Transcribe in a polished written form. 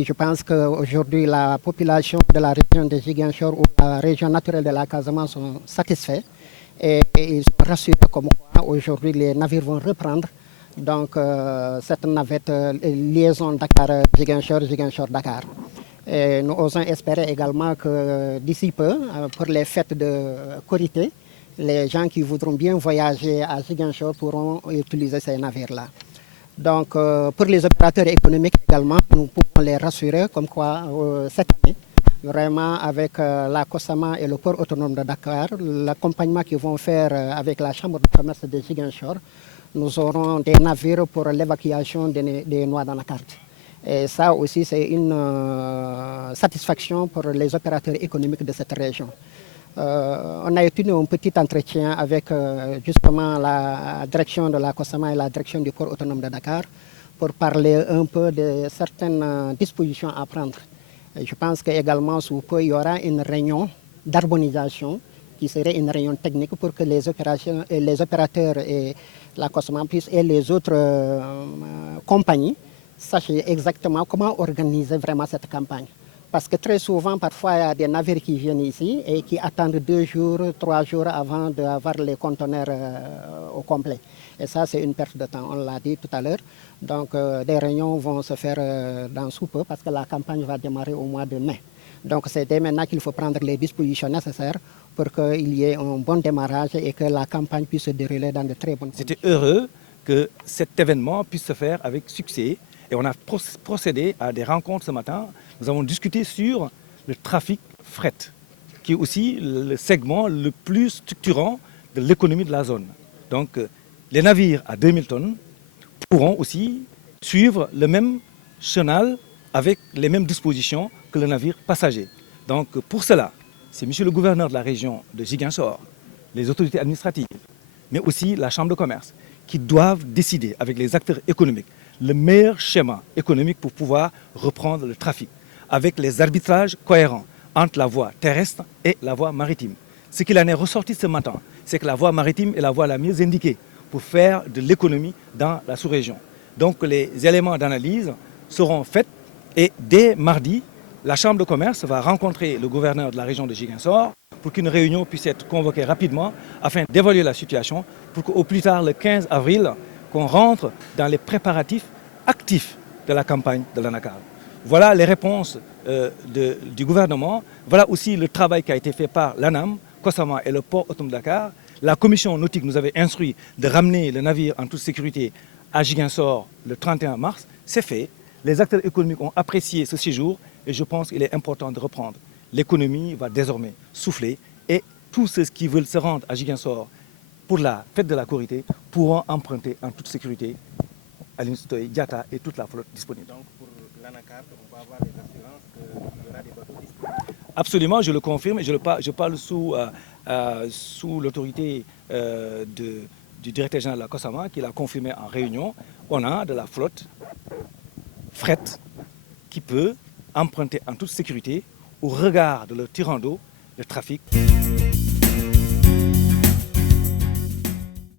aussi, je pense qu'aujourd'hui, la population de la région de Ziguinchor ou la région naturelle de la Casamance sont satisfaits et ils sont rassurés comme quoi aujourd'hui les navires vont reprendre. Donc, cette navette liaison Dakar-Ziguinchor, Ziguinchor-Dakar. Et nous osons espérer également que d'ici peu, pour les fêtes de Korité, les gens qui voudront bien voyager à Ziguinchor pourront utiliser ces navires-là. Donc, pour les opérateurs économiques également, nous pouvons les rassurer comme quoi cette année, vraiment avec la COSAMA et le port autonome de Dakar, l'accompagnement qu'ils vont faire avec la chambre de commerce de Ziguinchor, nous aurons des navires pour l'évacuation des noix dans la carte. Et ça aussi, c'est une satisfaction pour les opérateurs économiques de cette région. On a eu un petit entretien avec justement la direction de la COSAMA et la direction du port autonome de Dakar pour parler un peu de certaines dispositions à prendre. Et je pense qu'également, sous peu, il y aura une réunion d'harmonisation qui serait une réunion technique pour que les opérateurs et la COSAMA et les autres compagnies sachent exactement comment organiser vraiment cette campagne. Parce que très souvent, parfois, il y a des navires qui viennent ici et qui attendent 2 jours, 3 jours avant d'avoir les conteneurs au complet. Et ça, c'est une perte de temps, on l'a dit tout à l'heure. Donc, des réunions vont se faire dans sous peu parce que la campagne va démarrer au mois de mai. Donc, c'est dès maintenant qu'il faut prendre les dispositions nécessaires pour qu'il y ait un bon démarrage et que la campagne puisse se dérouler dans de très bonnes conditions. C'était heureux que cet événement puisse se faire avec succès. Et on a procédé à des rencontres ce matin. Nous avons discuté sur le trafic fret, qui est aussi le segment le plus structurant de l'économie de la zone. Donc, les navires à 2000 tonnes pourront aussi suivre le même chenal avec les mêmes dispositions que le navire passager. Donc, pour cela, c'est monsieur le gouverneur de la région de Ziguinchor, les autorités administratives, mais aussi la chambre de commerce, qui doivent décider avec les acteurs économiques le meilleur schéma économique pour pouvoir reprendre le trafic, avec les arbitrages cohérents entre la voie terrestre et la voie maritime. Ce qu'il en est ressorti ce matin, c'est que la voie maritime est la voie la mieux indiquée pour faire de l'économie dans la sous-région. Donc les éléments d'analyse seront faits et dès mardi, la chambre de commerce va rencontrer le gouverneur de la région de Ziguinchor pour qu'une réunion puisse être convoquée rapidement afin d'évaluer la situation pour qu'au plus tard, le 15 avril, qu'on rentre dans les préparatifs actifs de la campagne de l'ANACAR. Voilà les réponses du gouvernement. Voilà aussi le travail qui a été fait par l'ANAM, COSAMA et le port autonome de Dakar. La commission nautique nous avait instruit de ramener le navire en toute sécurité à Ziguinchor le 31 mars. C'est fait. Les acteurs économiques ont apprécié ce séjour et je pense qu'il est important de reprendre. L'économie va désormais souffler et tous ceux qui veulent se rendre à Ziguinchor pour la fête de la Korité pourront emprunter en toute sécurité Aline Sitoé Diatta et toute la flotte disponible. Donc pour l'ANACAR, on va avoir des assurances qu'il y aura des bateaux disponibles. Absolument, je le confirme et je parle sous l'autorité du directeur général de la COSAMA qui l'a confirmé en réunion. On a de la flotte fret qui peut emprunter en toute sécurité au regard de leur tirant d'eau le trafic.